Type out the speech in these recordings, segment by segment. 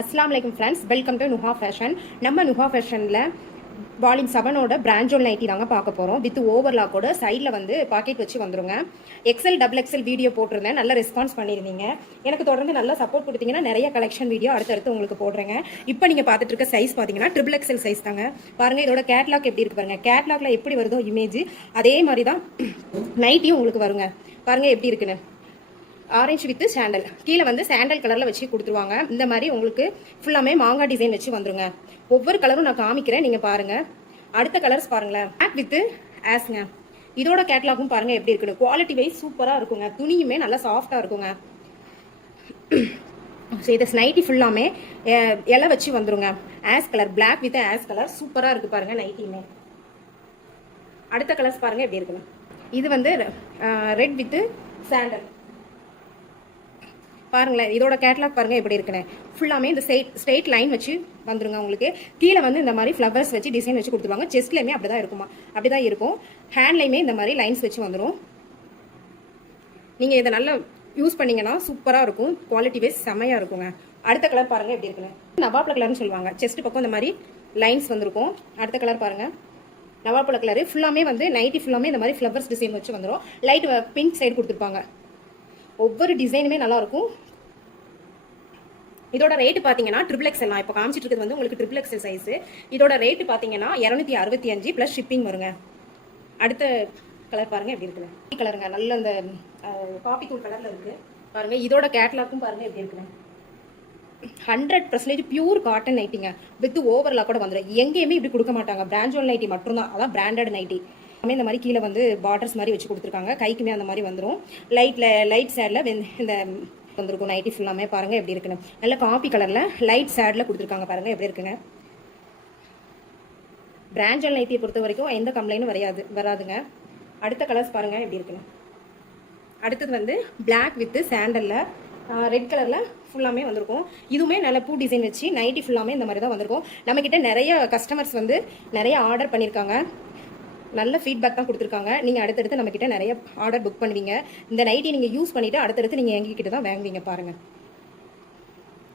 அஸ்ஸலாமு அலைக்கும் friends, welcome to Nuha fashion. நம்ம நுஹா ஃபேஷனில் வால்யூம் 7ஓட பிராண்டோல் நைட்டி தாங்க பார்க்க போகிறோம். வித் ஓவர்லாக்கோட சைடில் வந்து பாக்கெட் வச்சு வந்துருங்க. எக்ஸல் டபுள் எக்ஸல் வீடியோ போட்டிருந்தேன், நல்ல ரெஸ்பான்ஸ் பண்ணியிருந்தீங்க. எனக்கு தொடர்ந்து நல்லா சப்போர்ட் கொடுத்தீங்கன்னா நிறைய கலெக்ஷன் வீடியோ அடுத்தடுத்து உங்களுக்கு போடுறேங்க. இப்போ நீங்கள் பார்த்துட்டு இருக்க சைஸ் பார்த்தீங்கன்னா ட்ரிபிள் எக்ஸல் சைஸ் தாங்க. பாருங்கள், இதோட கேட்லாக் எப்படி இருக்கு பாருங்க. கேட்லாக்ல எப்படி வருதோ இமேஜ் அதே மாதிரி தான் நைட்டியும் உங்களுக்கு வருங்க. பாருங்கள் எப்படி இருக்குன்னு. ஆரஞ்சு வித் சாண்டல், கீழே வந்து சாண்டல் கலரில் வச்சு கொடுத்துருவாங்க. இந்த மாதிரி உங்களுக்கு ஃபுல்லாமே மாங்காய் டிசைன் வச்சு வந்துருங்க. ஒவ்வொரு கலரும் நான் காமிக்கிறேன், நீங்கள் பாருங்கள். அடுத்த கலர்ஸ் பாருங்களேன். பிளாக் வித் ஆஸ்ங்க. இதோட கேட்லாகும் பாருங்கள் எப்படி இருக்குன்னு. குவாலிட்டி வைஸ் சூப்பராக இருக்குங்க. துணியுமே நல்லா சாஃப்டாக இருக்குங்க. ஸோ இதை நைட்டி ஃபுல்லாமே இலை வச்சு வந்துருங்க. Ash colour, black with ash colour சூப்பராக இருக்குது பாருங்கள் நைட்டியுமே. அடுத்த கலர்ஸ் பாருங்கள் எப்படி இருக்குன்னு. இது வந்து ரெட் வித் சாண்டல் பாருங்களேன். இதோட கேட்லாக் பாருங்க எப்படி இருக்குன்னு. ஃபுல்லாமே இந்த ஸ்ட்ரெயிட் லைன் வச்சு வந்துருங்க. உங்களுக்கு கீழே வந்து இந்த மாதிரி ஃப்ளவர்ஸ் வச்சு டிசைன் வச்சு கொடுத்துருவாங்க. செஸ்ட்லேயுமே அப்படிதான் இருக்குமா, அப்படிதான் இருக்கும். ஹேண்ட்லையுமே இந்த மாதிரி லைன்ஸ் வச்சு வந்துடும். நீங்கள் இதை நல்லா யூஸ் பண்ணீங்கன்னா சூப்பராக இருக்கும். குவாலிட்டி வைஸ் செம்மையாக இருக்குங்க. அடுத்த கலர் பாருங்க எப்படி இருக்குன்னு. நவாப்பழ கலர்னு சொல்லுவாங்க. செஸ்ட் பக்கம் இந்த மாதிரி லைன்ஸ் வந்துருக்கும். அடுத்த கலர் பாருங்க, நவாப்பழ கலரு. ஃபுல்லாமே வந்து நைட்டி ஃபுல்லாமே இந்த மாதிரி ஃப்ளவர்ஸ் டிசைன் வச்சு வந்துடும். லைட் பிங்க் சைடு கொடுத்துருப்பாங்க. ஒவ்வொரு டிசைனுமே நல்லா இருக்கும். இதோட ரேட்டு பார்த்தீங்கன்னா ட்ரிபிள் எக்ஸல். நான் இப்போ காமிச்சிட்டு இருக்கிறது வந்து உங்களுக்கு ட்ரிபிள் எக்ஸல் சைஸ். இதோட ரேட்டு பார்த்தீங்கன்னா 265 ப்ளஸ் ஷிப்பிங் வருங்க. அடுத்த கலர் பாருங்க எப்படி இருக்குல்ல. கலருங்க, நல்ல அந்த காபி தூள் கலர்ல இருக்கு பாருங்க. இதோட கேட்லாக்கும் பாருங்க எப்படி இருக்குன்னு. 100% பியூர் காட்டன் நைட்டிங்க. வித் ஓவர்லாக் கூட வந்துடும். எங்கேயுமே இப்படி கொடுக்க மாட்டாங்க. பிராண்டோல் நைட்டி மட்டும்தான், அதான் பிராண்டட் நைட்டி. இந்த மாதிரி கீழே வந்து பார்டர்ஸ் மாதிரி வச்சு கொடுத்துருக்காங்க. கைக்குமே அந்த மாதிரி வந்துடும். லைட் சேட்ல இந்த வந்துருக்கும். நைட்டி ஃபுல்லாமே பாருங்க எப்படி இருக்குன்னு. நல்ல காபி கலர்ல லைட் சேட்ல கொடுத்துருக்காங்க பாருங்க எப்படி இருக்குங்க. பிராண்டல் நைட்டியை பொறுத்த வரைக்கும் எந்த கம்ப்ளைண்டும் வராதுங்க. அடுத்த கலர்ஸ் பாருங்க எப்படி இருக்குன்னு. அடுத்தது வந்து பிளாக் வித் சாண்டல்ல ரெட் கலர்ல ஃபுல்லாமே வந்திருக்கும். இதுவுமே நல்ல பூ டிசைன் வச்சு நைட்டி ஃபுல்லாமே இந்த மாதிரி தான் வந்திருக்கும். நம்ம கிட்ட நிறைய கஸ்டமர்ஸ் வந்து நிறைய ஆர்டர் பண்ணியிருக்காங்க. நல்ல ஃபீட்பேக் தான் கொடுத்துருக்காங்க. நீங்கள் அடுத்தடுத்து நம்மக்கிட்ட நிறைய ஆர்டர் புக் பண்ணுவீங்க. இந்த நைட்டி நீங்கள் யூஸ் பண்ணிவிட்டு அடுத்தடுத்து நீங்கள் எங்ககிட்ட தான் வாங்குவீங்க பாருங்கள்.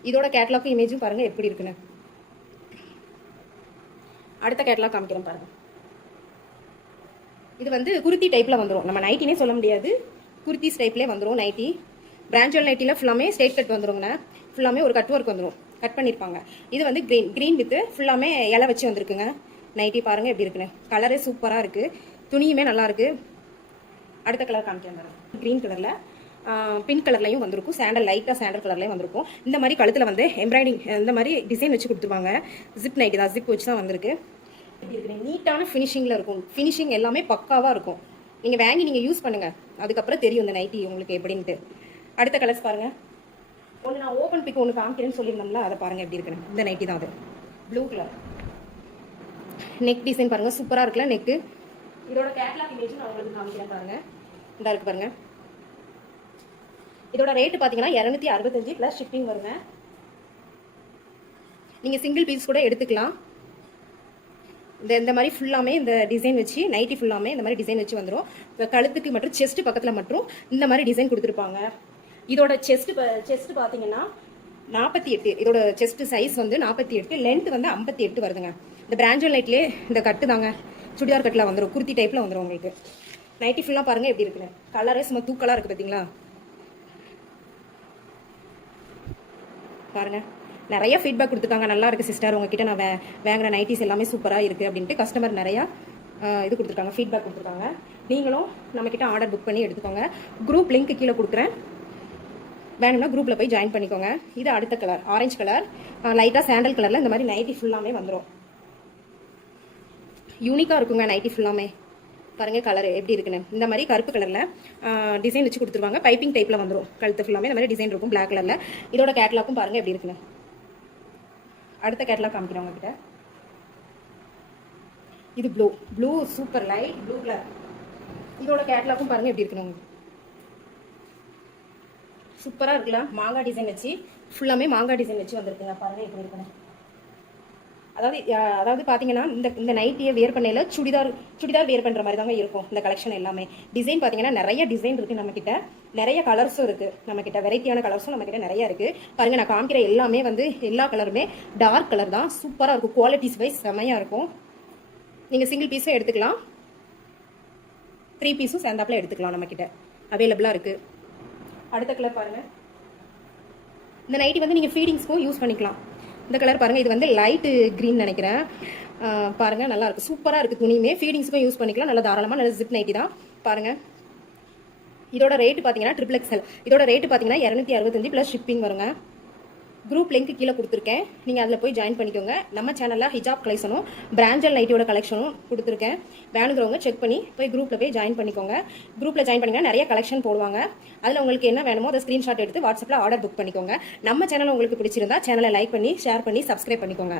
இதோட கேட்லாக்கும் இமேஜும் பாருங்கள் எப்படி இருக்குன்னு. அடுத்த கேட்லாக் காமிக்கிறேன் பாருங்கள். இது வந்து குர்த்தி டைப்பில் வந்துடும். நம்ம நைட்டினே சொல்ல முடியாது, குர்த்திஸ் டைப்லேயே வந்துடும் நைட்டி. பிராண்டல் நைட்டியில் ஃபுல்லாமே ஸ்ட்ரெயிட் கட் வந்துருங்கண்ணா. ஃபுல்லாமே ஒரு கட் ஒர்க் வந்துடும், கட் பண்ணியிருப்பாங்க. இது வந்து க்ரீன் வித்து ஃபுல்லாமே இலை வச்சு வந்திருக்குங்க. நைட்டி பாருங்க எப்படி இருக்குன்னு. கலரே சூப்பராக இருக்கு, துணியுமே நல்லா இருக்கு. அடுத்த கலர் காமிக்கிறேன் பாருங்க. கிரீன் கலர்ல பிங்க் கலர்லையும் வந்திருக்கும். சாண்டல் லைட்டாக சாண்டல் கலர்லையும் வந்திருக்கும். இந்த மாதிரி கழுத்தில் வந்து எம்ப்ராய்டிங் இந்த மாதிரி டிசைன் வச்சு கொடுத்துருவாங்க. ஜிப் நைட்டி தான், ஜிப் வச்சு தான் வந்திருக்கு. நீட்டான ஃபினிஷிங்கில் இருக்கும். ஃபினிஷிங் எல்லாமே பக்காவாக இருக்கும். நீங்கள் வாங்கி நீங்கள் யூஸ் பண்ணுங்க, அதுக்கப்புறம் தெரியும் இந்த நைட்டி உங்களுக்கு எப்படின்ட்டு. அடுத்த கலர்ஸ் பாருங்க. ஒன்று நான் ஓப்பன் பிக் ஒன்று காமிக்கிறேன்னு சொல்லியிருந்தோம்ல, அதை பாருங்க எப்படி இருக்குன்னு. இந்த நைட்டி தான் அது, ப்ளூ கலர். நெக் டிசைன் பாருங்க சூப்பரா இருக்குல்ல நெக்கு. இதோட கேட்லாக் இமேஜ் நான் உங்களுக்கு காமிக்கிறேன் பாருங்க. இந்த இருக்கு பாருங்க. இதோட ரேட் பாத்தீங்கன்னா 265 பிளஸ் ஷிப்பிங் வருங்க. நீங்க சிங்கிள் பீஸ் கூட எடுத்துக்கலாம். இந்த மாதிரி ஃபுல்லாமே இந்த டிசைன் வச்சு நைட்டி ஃபுல்லாமே இந்த மாதிரி டிசைன் வச்சு வந்துடும். கழுத்துக்கு மற்றும் செஸ்ட் பக்கத்தில் மட்டும் இந்த மாதிரி டிசைன் கொடுத்துருப்பாங்க. இதோட செஸ்ட் பார்த்தீங்கன்னா 48. இதோட செஸ்ட் சைஸ் வந்து 48, லென்த் வந்து 58 வருதுங்க. இந்த பிராண்டல் நைட்லேயே இந்த கட்டு தாங்க, சுடிதார் கட்டில் வந்துடும், குர்த்தி டைப்பில் வந்துடும் உங்களுக்கு. நைட்டி ஃபுல்லாக பாருங்கள் எப்படி இருக்குன்னு. கலரே சும்மா தூக்கலாக இருக்குது பார்த்தீங்களா. பாருங்கள், நிறைய ஃபீட்பேக் கொடுத்துருக்காங்க. நல்லா இருக்குது சிஸ்டர், உங்ககிட்ட நான் வாங்குற நைட்டிஸ் எல்லாமே சூப்பராக இருக்குது அப்படின்ட்டு கஸ்டமர் நிறையா இது கொடுத்துருக்காங்க, ஃபீட்பேக் கொடுத்துருக்காங்க. நீங்களும் நம்மக்கிட்ட ஆர்டர் புக் பண்ணி எடுத்துக்கோங்க. குரூப் லிங்க் கீழே கொடுக்குறேன், வேணும்னா குரூப்பில் போய் ஜாயின் பண்ணிக்கோங்க. இது அடுத்த கலர் ஆரஞ்சு கலர், லைட்டாக சாண்டல் கலரில் இந்த மாதிரி நைட்டி ஃபுல்லாமே வந்துடும். யூனிக்காக இருக்குங்க நைட்டி ஃபுல்லாமே. பாருங்கள் கலர் எப்படி இருக்குன்னு. இந்த மாதிரி கருப்பு கலரில் டிசைன் வச்சு கொடுத்துருவாங்க. பைப்பிங் டைப்பில் வந்துடும். கழுத்து ஃபுல்லாமே இந்த மாதிரி டிசைன் இருக்கும் பிளாக் கலரில். இதோட கேட்லாக்கும் பாருங்கள் எப்படி இருக்குன்னு. அடுத்த கேட்லாக் காமிக்கிறேன் உங்ககிட்ட. இது blue super light blue colour. இதோட கேட்லாக்கும் பாருங்கள் எப்படி இருக்குன்னு. உங்களுக்கு சூப்பராக இருக்குல்ல. மாங்காய் டிசைன் வச்சு ஃபுல்லாமே மாங்காய் டிசைன் வச்சு வந்திருக்குங்க. பாருங்கள் எப்படி இருக்குன்னு. அதாவது பார்த்தீங்கன்னா இந்த நைட்டியை வேர் பண்ணையில் சுடிதார் வேர் பண்ணுற மாதிரி தாங்க இருக்கும் இந்த கலெக்ஷன் எல்லாமே. டிசைன் பார்த்தீங்கன்னா நிறைய டிசைன் இருக்குது நம்மக்கிட்ட, நிறைய கலர்ஸும் இருக்குது நம்மக்கிட்ட, வெரைட்டியான கலர்ஸும் நம்மக்கிட்ட நிறைய இருக்குது. பாருங்கள், நான் காமிக்கிற எல்லாமே வந்து எல்லா கலருமே டார்க் கலர் தான். சூப்பராக இருக்கும், குவாலிட்டிஸ் வைஸ் செம்மையாக இருக்கும். நீங்கள் சிங்கிள் பீஸும் எடுத்துக்கலாம், 3 பீஸும் சேர்ந்தாப்பில் எடுத்துக்கலாம், நம்மக்கிட்ட அவைலபிளாக இருக்குது. அடுத்த கலர் பாருங்கள். இந்த நைட்டி வந்து நீங்கள் ஃபீடிங்ஸ்க்கும் யூஸ் பண்ணிக்கலாம். இந்த கலர் பாருங்கள், இது வந்து லைட்டு க்ரீன் நினைக்கிறேன். பாருங்கள், நல்லாயிருக்கு, சூப்பராக இருக்குது. துணியுமே ஃபீடிங்ஸுக்கும் யூஸ் பண்ணிக்கலாம். நல்லா தாராளமாக நல்ல ஜிப் நைட்டி தான். பாருங்கள், இதோட ரேட்டு பார்த்தீங்கன்னா XXL. இதோட ரேட்டு பார்த்தீங்கன்னா 265 ப்ளஸ் ஷிப்பிங் வருங்க. குரூப் லிங்க் கீழே கொடுத்துருக்கேன், நீங்கள் அதில் போய் ஜாயின் பண்ணிக்கோங்க. நம்ம சேனலில் ஹிஜாப் கலெக்ஷனும் பிராண்டட் நைட்டியோட கலெக்ஷனும் கொடுத்துருக்கேன். வேணுங்கிறவங்க செக் பண்ணி போய் குரூப்பில் போய் ஜாயின் பண்ணிக்கோங்க. குரூப்பில் ஜாயின் பண்ணிங்கன்னா நிறைய கலெக்ஷன் போடுவாங்க. அதில் உங்களுக்கு என்ன வேணுமோ அதை ஸ்க்ரீன்ஷாட் எடுத்து வாட்ஸ்அப்பில் ஆர்டர் புக் பண்ணிக்கோங்க. நம்ம சேனல் உங்களுக்கு பிடிச்சிருந்தா சேனலை லைக் பண்ணி ஷேர் பண்ணி சப்ஸ்கிரைப் பண்ணிக்கோங்க.